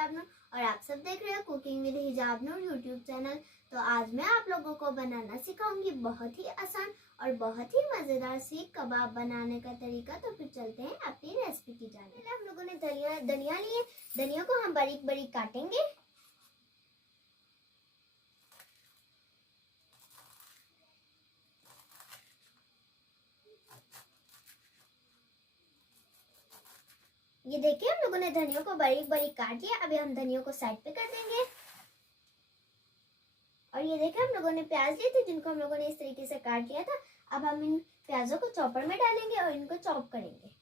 हिजाब नूर और आप सब देख रहे हो कुकिंग विद हिजाब नूर यूट्यूब चैनल। तो आज मैं आप लोगों को बनाना सिखाऊंगी बहुत ही आसान और बहुत ही मज़ेदार सीख कबाब बनाने का तरीका। तो फिर चलते हैं अपनी रेसिपी की जाने। पहले हम लोगों ने धनिया लिए। धनिया को हम बारीक बारीक काटेंगे। ये देखिए हम लोगों ने धनिया को बारीक बारीक काट लिया। अभी हम धनिया को साइड पे कर देंगे। और ये देखिए हम लोगों ने प्याज लिए थे जिनको हम लोगों ने इस तरीके से काट लिया था। अब हम इन प्याजों को चॉपर में डालेंगे और इनको चॉप करेंगे।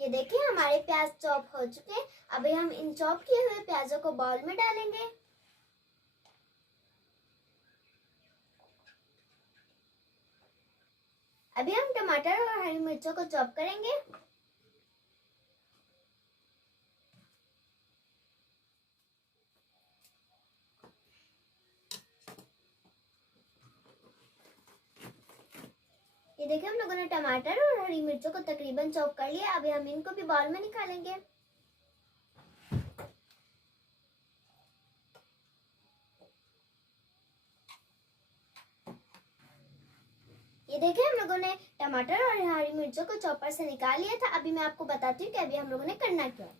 ये देखिए हमारे प्याज चॉप हो चुके हैं। अभी हम इन चॉप किए हुए प्याजों को बाउल में डालेंगे। अभी हम टमाटर और हरी मिर्चों को चॉप करेंगे। ये देखिए हम लोगों ने टमाटर और हरी मिर्चों को तकरीबन चॉप कर लिया। अभी हम इनको भी बाउल में निकालेंगे। ये देखिए हम लोगों ने टमाटर और हरी मिर्चों को चॉपर से निकाल लिया था। अभी मैं आपको बताती हूँ कि अभी हम लोगों ने करना क्या है।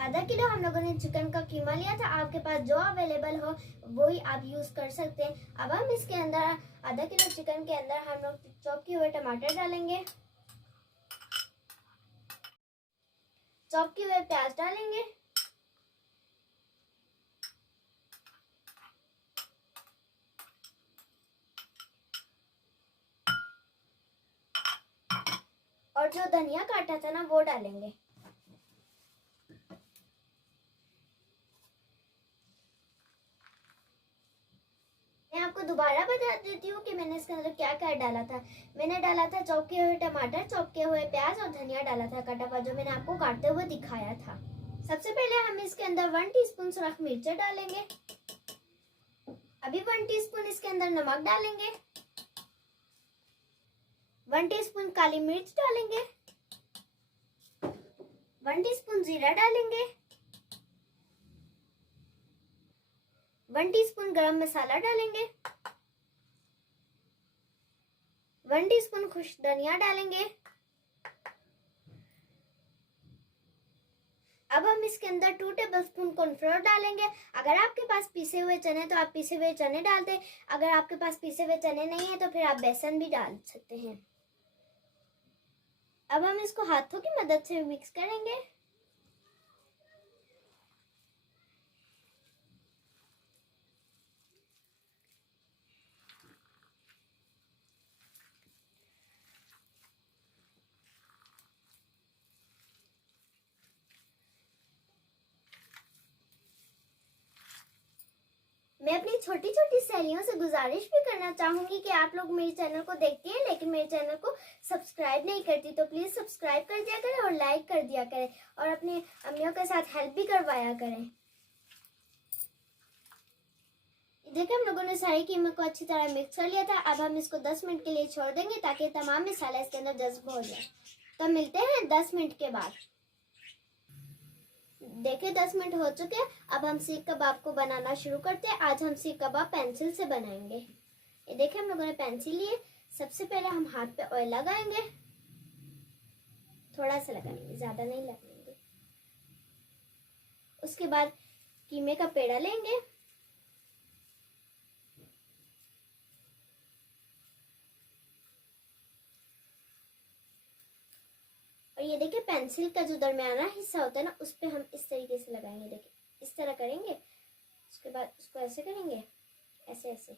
आधा किलो हम लोगों ने चिकन का कीमा लिया था। आपके पास जो अवेलेबल हो वो ही आप यूज कर सकते हैं। अब हम इसके अंदर आधा किलो चिकन के अंदर हम लोग चॉप किए हुए टमाटर डालेंगे, चॉप किए हुए प्याज डालेंगे, और जो धनिया काटा था ना वो डालेंगे। मैं आपको दोबारा बता देती हूँ कि मैंने इसके अंदर क्या क्या डाला था। मैंने डाला था चॉप किए हुए टमाटर, चॉप किए हुए प्याज और धनिया डाला था कटा हुआ, जो मैंने आपको काटते हुए दिखाया था। सबसे पहले हम इसके अंदर 1 टीस्पून सुरख मिर्च डालेंगे। अभी 1 टीस्पून इसके अंदर नमक डालेंगे, 1 टीस्पून काली मिर्च डालेंगे, 1 टीस्पून जीरा डालेंगे, 1 टीस्पून गरम मसाला डालेंगे, 1 टीस्पून खुश्क धनिया डालेंगे। अब हम इसके अंदर 2 टेबलस्पून कॉर्नफ्लोर डालेंगे। अगर आपके पास पीसे हुए चने तो आप पीसे हुए चने डाल दें। अगर आपके पास पीसे हुए चने नहीं है तो फिर आप बेसन भी डाल सकते हैं। अब हम इसको हाथों की मदद से मिक्स करेंगे। मैं अपनी छोटी छोटी सहेलियों से गुजारिश भी करना चाहूंगी कि आप लोग मेरे चैनल को देखती हैं लेकिन मेरे चैनल को सब्सक्राइब नहीं करती, तो प्लीज सब्सक्राइब कर दिया करें और लाइक कर दिया करें और अपनी अम्मियों के साथ हेल्प भी करवाया करें। देखिए हम लोगों ने सारी कीमा को अच्छी तरह मिक्स कर लिया था। अब हम इसको 10 मिनट के लिए छोड़ देंगे ताकि तमाम मसाला इसके अंदर जज्ब हो जाए। तो मिलते हैं 10 मिनट के बाद। देखिए 10 मिनट हो चुके हैं। अब हम सीख कबाब को बनाना शुरू करते हैं। आज हम सीख कबाब पेंसिल से बनाएंगे। ये देखिए हम लोगों ने पेंसिल लिए। सबसे पहले हम हाथ पे ऑयल लगाएंगे, थोड़ा सा लगाएंगे, ज्यादा नहीं लगाएंगे। उसके बाद कीमे का पेड़ा लेंगे, और ये देखिए पेंसिल का जो दरमियाना हिस्सा होता है ना उस पे हम इस तरीके से लगाएंगे। देखिए इस तरह करेंगे। उसके बाद उसको ऐसे करेंगे, ऐसे ऐसे।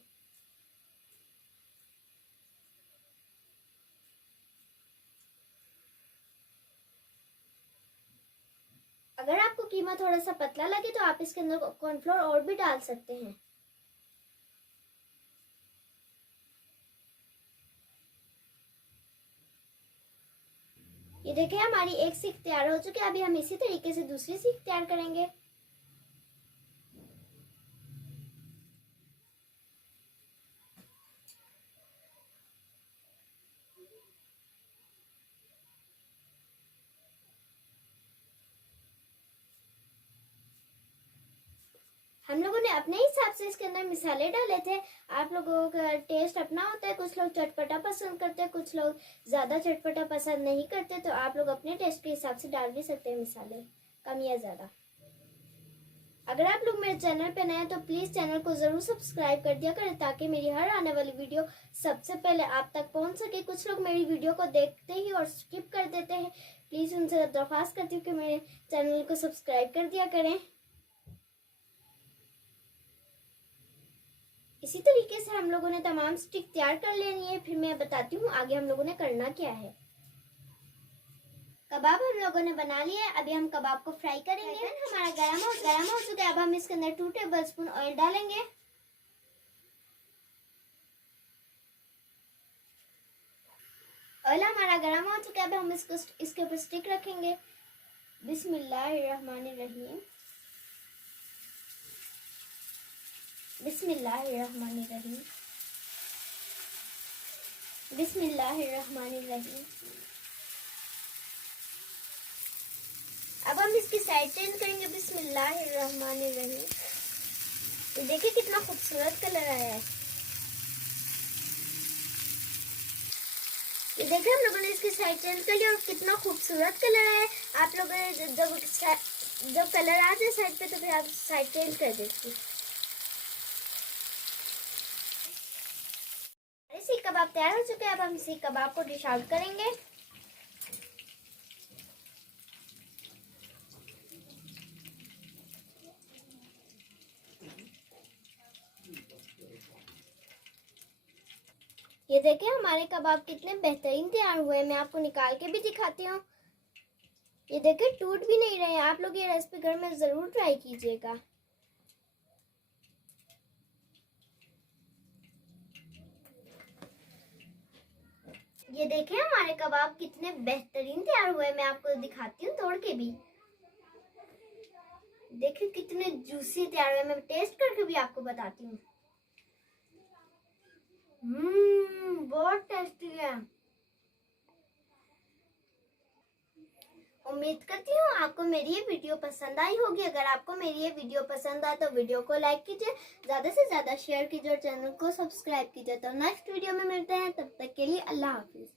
अगर आपको कीमा थोड़ा सा पतला लगे तो आप इसके अंदर कॉर्नफ्लोर और भी डाल सकते हैं। ये देखिए हमारी एक सीख तैयार हो चुकी है। अभी हम इसी तरीके से दूसरी सीख तैयार करेंगे। हम लोगों ने अपने हिसाब से इसके अंदर मसाले डाले थे। आप लोगों का टेस्ट अपना होता है, कुछ लोग चटपटा पसंद करते हैं, कुछ लोग ज़्यादा चटपटा पसंद नहीं करते, तो आप लोग अपने टेस्ट के हिसाब से डाल भी सकते हैं मसाले, कम या ज़्यादा। अगर आप लोग मेरे चैनल पे नए हैं तो प्लीज़ चैनल को ज़रूर सब्सक्राइब कर दिया करें, ताकि मेरी हर आने वाली वीडियो सबसे पहले आप तक पहुंच सके। कुछ लोग मेरी वीडियो को देखते ही और स्किप कर देते हैं, प्लीज़ उनसे दरख्वास्त करती हूँ कि मेरे चैनल को सब्सक्राइब कर दिया करें। इसी तरीके से हम लोगों ने तमाम स्टिक तैयार कर लेनी है। फिर मैं बताती हूँ आगे हम लोगों ने करना क्या है। कबाब हम लोगों ने बना लिया है, अभी हम कबाब को फ्राई करेंगे। हमारा गरम हो चुका है। अब हम इसके अंदर 2 टेबलस्पून ऑयल डालेंगे। ऑयल हमारा गरम हो चुका है। अब हम इसके ऊपर स्टिक रखेंगे। बिस्मिल्लाहिर्रहमानिर्रहीम, बिस्मिल्लाहिर्रहमानिर्रहीम, बिस्मिल्लाहिर्रहमानिर्रहीम। अब हम इसकी साइड चेंज करेंगे। बिस्मिल्लाहिर्रहमानिर्रहीम। तो देखिए कितना खूबसूरत कलर आया है। ये देखिए हम लोगों ने इसकी साइड चेंज कर लिया और कितना खूबसूरत कलर आया है। आप लोगों ने जब कलर आ जाए साइड पे तो फिर आप साइड चेंज कर दीजिए। सीख कबाब तैयार हो चुके हैं। अब हम सीख कबाब को डिश आउट करेंगे। ये देखिए हमारे कबाब कितने बेहतरीन तैयार हुए हैं। मैं आपको निकाल के भी दिखाती हूँ। ये देखिए टूट भी नहीं रहे हैं। आप लोग ये रेसिपी घर में ज़रूर ट्राई कीजिएगा। ये देखिए हमारे कबाब कितने बेहतरीन तैयार हुए हैं। मैं आपको दिखाती हूँ तोड़ के भी। देखिए कितने जूसी तैयार हुए। मैं टेस्ट करके भी आपको बताती हूँ। बहुत टेस्टी है। उम्मीद करती हूँ आपको मेरी ये वीडियो पसंद आई होगी। अगर आपको मेरी ये वीडियो पसंद आए तो वीडियो को लाइक कीजिए, ज़्यादा से ज़्यादा शेयर कीजिए और चैनल को सब्सक्राइब कीजिए। तो नेक्स्ट वीडियो में मिलते हैं, तब तक के लिए अल्लाह हाफिज़।